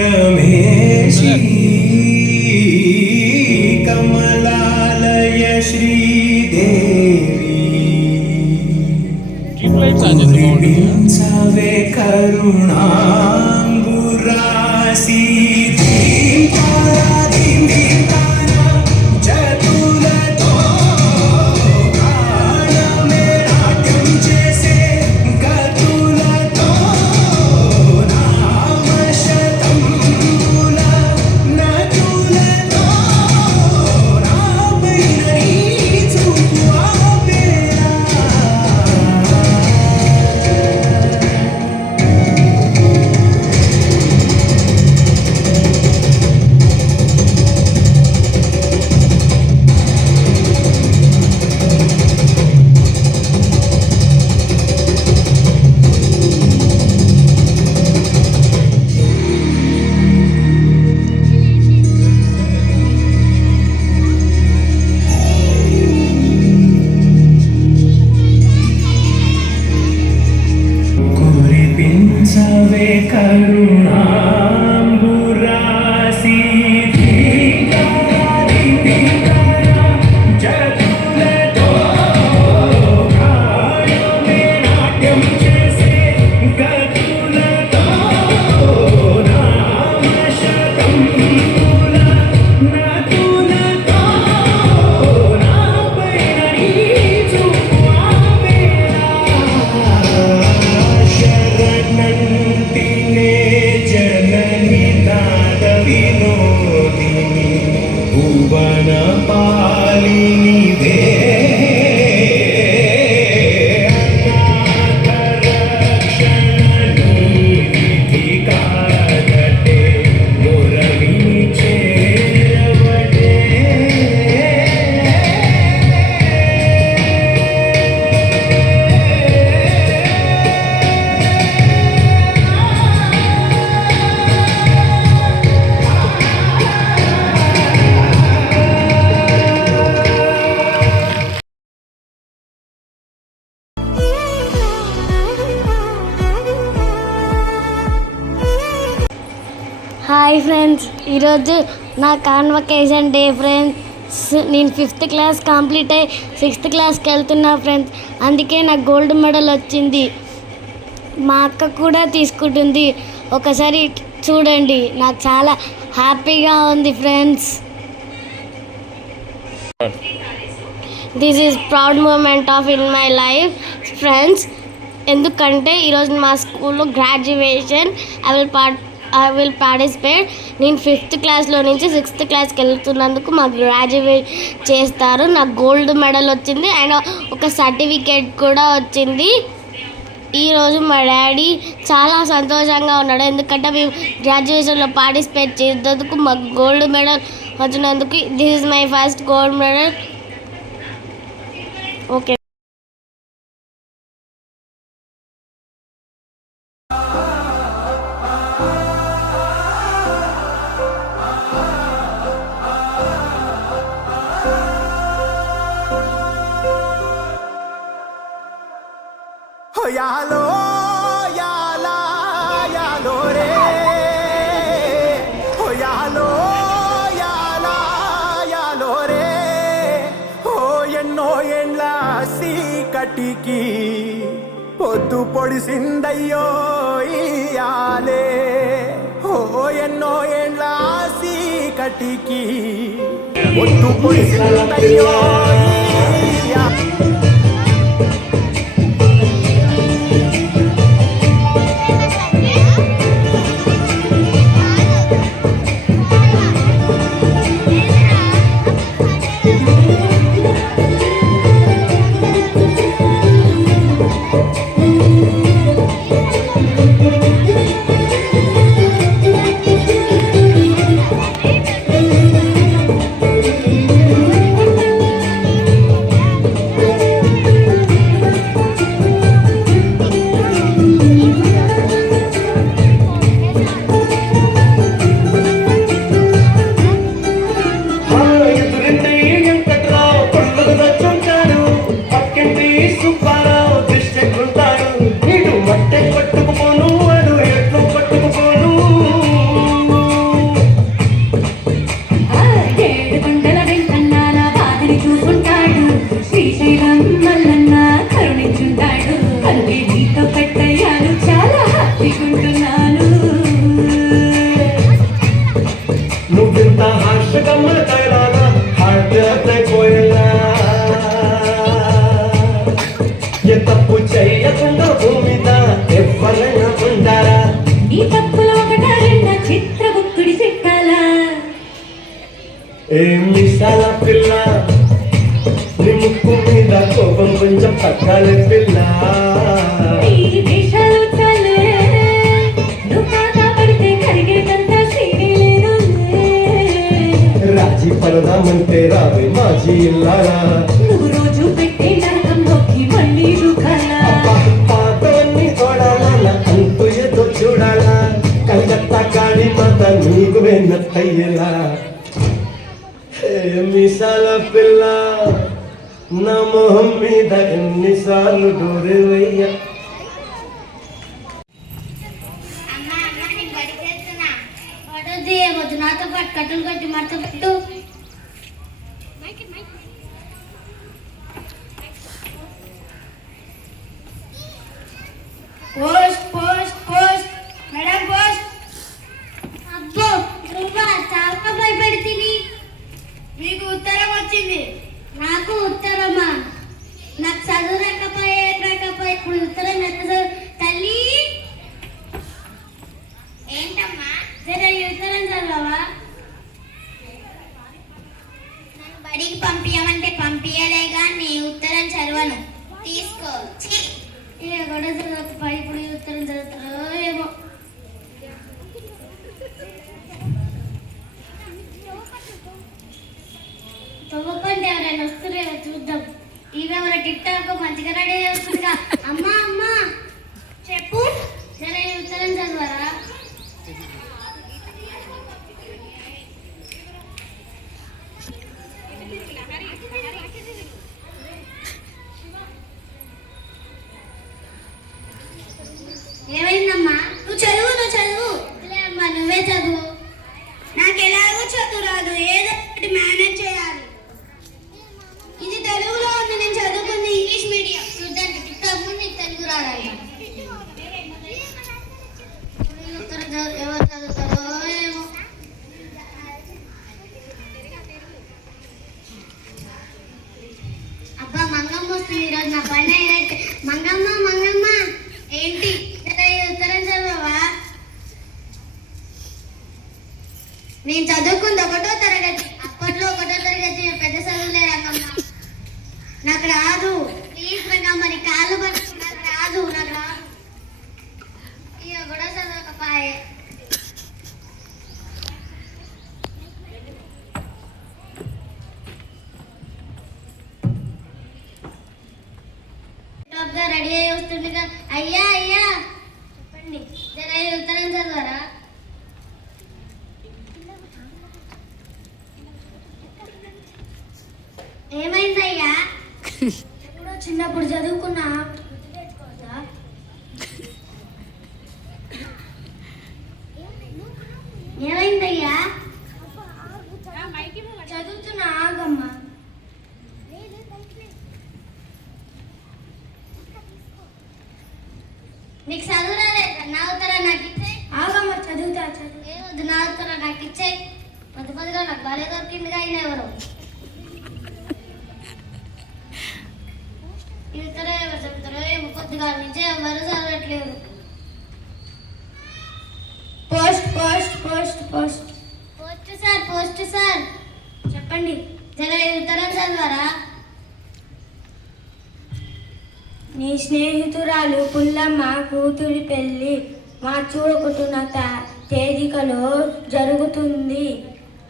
रमेशी कमलालय श्रीदेवी पूरिंचवे करुणांबुरासी सवे करुणांबुरासी जगुलतो गायमे नाट्यं చేసే గతులతో నామశతం పూల నతులతో నాపైన నీ చూపు శరణంతినే జనని నాద వినోదిని భువన పాలిని వే హాయ్ ఫ్రెండ్స్, ఈరోజు నా కాన్వకేషన్ డే ఫ్రెండ్స్. నేను 5th క్లాస్ కంప్లీట్ అయ్యి 6th క్లాస్కి వెళ్తున్నా ఫ్రెండ్స్. అందుకే నాకు గోల్డ్ మెడల్ వచ్చింది. మా అక్క కూడా తీసుకుంటుంది. ఒకసారి చూడండి, నాకు చాలా హ్యాపీగా ఉంది friends. This is proud moment of in my life friends. ఎందుకంటే ఈరోజు మా స్కూల్లో గ్రాడ్యుయేషన్. I will participate. నేను 5th క్లాస్లో నుంచి 6th క్లాస్కి వెళ్తున్నందుకు మాకు గ్రాడ్యుయేట్ చేస్తారు. నాకు గోల్డ్ మెడల్ వచ్చింది అండ్ ఒక సర్టిఫికేట్ కూడా వచ్చింది. ఈరోజు మా డాడీ చాలా సంతోషంగా ఉన్నాడు, ఎందుకంటే మేము గ్రాడ్యుయేషన్లో పార్టిసిపేట్ చేసేందుకు మాకు గోల్డ్ మెడల్ వచ్చినందుకు. This is my first gold medal. Okay. యాలో యాలా యాలో రే ఓ యాలో యాలా యాలో రే ఓ ఎన్నో ఎండ్ల సీకటికి పొద్దు పొడిసిందయ్యో ఇయాలే. ఓ ఎన్నో ఎండ్ల సీకటికి పొద్దు పొడిసిందయ్యో ఏం మిసాల పిల్ల నీ ముక్కు మీద కోపం కొంచెం తగ్గాలి పిల్ల రాజీ పడదామంటే రావే మాజీ ఇల్లారా నువ్వు రోజు పెట్టే నరకంలోకి మళ్ళీ రుఖాలా పాతవన్నీ చూడాలా అంతు ఏదో చూడాలా కలకత్తా కాళీ మాత నీకు వెన్నయ్యేలా మిసాల పిల్ల నా మొహం మీద ఎన్నిసార్లు డోరే వెయ్య ఏమొద్దు నాతో పాటు కట్టలు కట్టి మడత పెట్టు. Post post post madam post. అబ్బో నువ్వా చాలా భయపెడితివి. మీకు ఉత్తరం వచ్చింది. నాకు ఉత్తరమా? నాకు చదువు రాకపోయే ఇప్పుడు ఉత్తరం ఎట్లా తల్లి? ఏంటమ్మా జర ఈ ఉత్తరం చదవవా? నన్ను బడికి పంపించమంటే పంపించలేగా, నీ ఉత్తరం చదవను. తీసుకో. ఏ కూడా చదవకపో ఇప్పుడు ఈ ఉత్తరం చదువుతారో ఏమో. తవ్వకండి ఎవరైనా వస్తున్నారో చూద్దాం. ఇవేమైనా టిక్ టాక్ మంచిగా రెడీ చేస్తుందిగా. అమ్మా అమ్మా చెప్పు, సరే ఈ ఉత్తరం చదవరా? ఏమైందమ్మా? నువ్వు చదువు. అమ్మా నువ్వే చదువు. నాకు ఎలాగో చదువు రాదు, ఏదో ఒకటి మేనేజ్ చేయాలి. ఇది తెలుగులో ఉంది, నేను చదువుకుంది ఇంగ్లీష్ మీడియం. చూడ్డానికి టిక్టాక్ ముందు నీకు తెలుగు రాదంట. ఎవరు చదువుతారో ఏమో. అబ్బా మంగమ్మ వస్తుంది ఈరోజు నా పైన. ఏదైతే మంగమ్మ ఏంటి ఉత్తరం చదవవా? నేను చదువుకుంది 1వ తరగతి. అప్పట్లో 1వ తరగతి పెద్ద చదువులే రంగమ్మ. నాకు రాదు. ప్లీజ్ రంగమ్మ నీ కాళ్ళు పట్టు. నాకు రాదు. ఇక కూడా చదవకపాయే. రెడీ అయ్యి వస్తుండగా అయ్యా చెప్పండి జర ఉత్తరం చదవరా? ఏమైందయ్యా? ఎప్పుడో చిన్నప్పుడు చదువుకున్నా, గుర్తుపెట్టుకోవద్దా? ఏమైందయ్యా? చదువుతున్నా ఆగమ్మా. నీకు చదువు రాలేదు, నా ఉత్తరం నాకు ఇచ్చే. ఆగమ్మ చదువుతా. ఏ వద్దు, నా ఉత్తరం నాకు ఇచ్చే. పొద్దుగా నాకు బాగా దొరికిందిగా అయినా ఎవరు. ఈ ఉత్తరం ఎవరు చదువుతారో ఏమో. పొద్దుగా నుంచే ఎవరు చదవట్లేరు. పోస్ట్ సార్ చెప్పండి జర ఈ ఉత్తరం చదవరా? నీ స్నేహితురాలు పుల్లమ్మ కూతురి పెళ్లి మార్చి 1వ తేదీకలో జరుగుతుంది.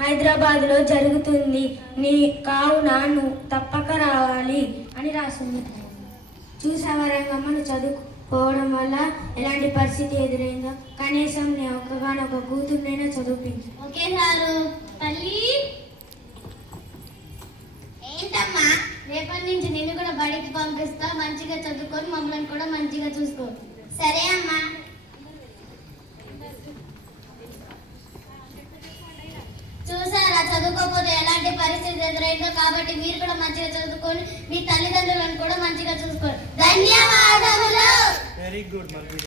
హైదరాబాద్లో జరుగుతుంది. నీ కావున నువ్వు తప్పక రావాలి అని రాసింది. చూసావా రంగమ్మ, నువ్వు చదువుకోవడం వల్ల ఎలాంటి పరిస్థితి ఎదురైందో. కనీసం నీ ఒక్కగానొక కూతుర్నైనా చదివించు. Okay sir. తల్లి ఏంటమ్మా? రేపటి నుంచి నిన్ను కూడా బడికి పంపిస్తా. మంచిగా చదువుకొని మమ్మల్ని కూడా మంచిగా చూసుకో. సరే అమ్మా. చూసారా చదువుకోకపోతే ఎలాంటి పరిస్థితి ఎదురైందో. కాబట్టి మీరు కూడా మంచిగా చదువుకొని మీ తల్లిదండ్రులను కూడా మంచిగా చూసుకోండి. ధన్యవాదములు. Very good.